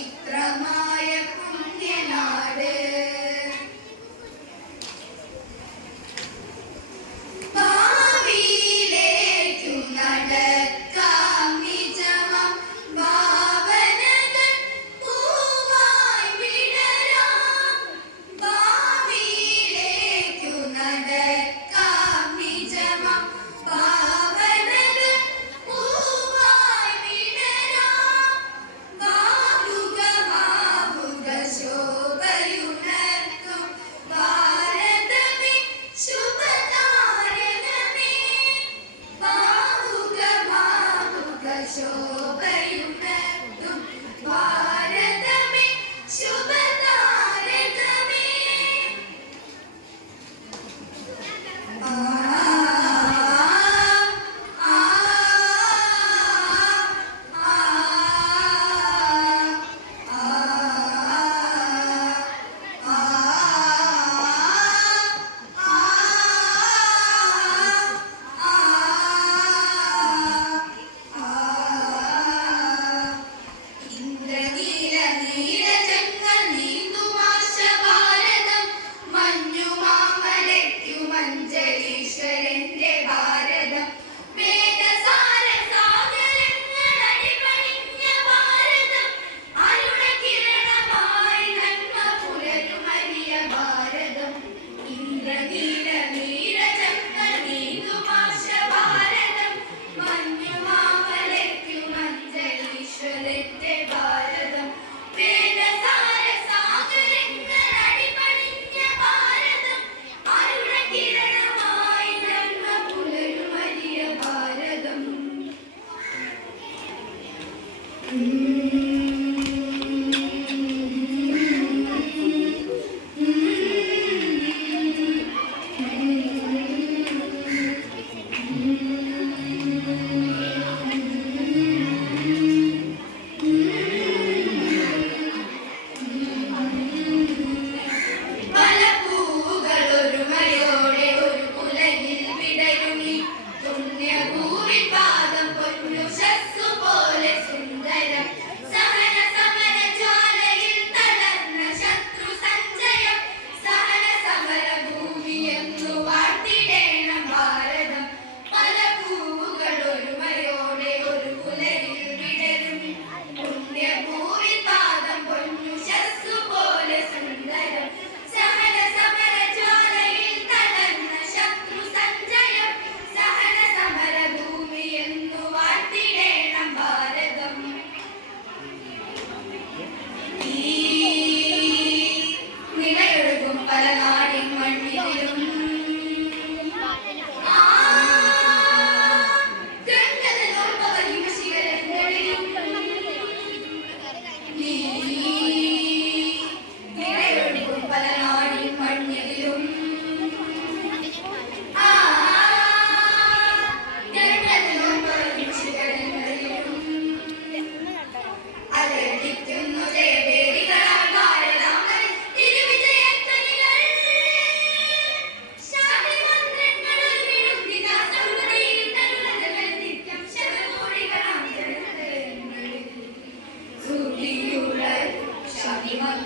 Mitra Ma. Indra ಕಿರಣಿ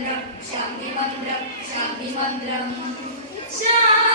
सा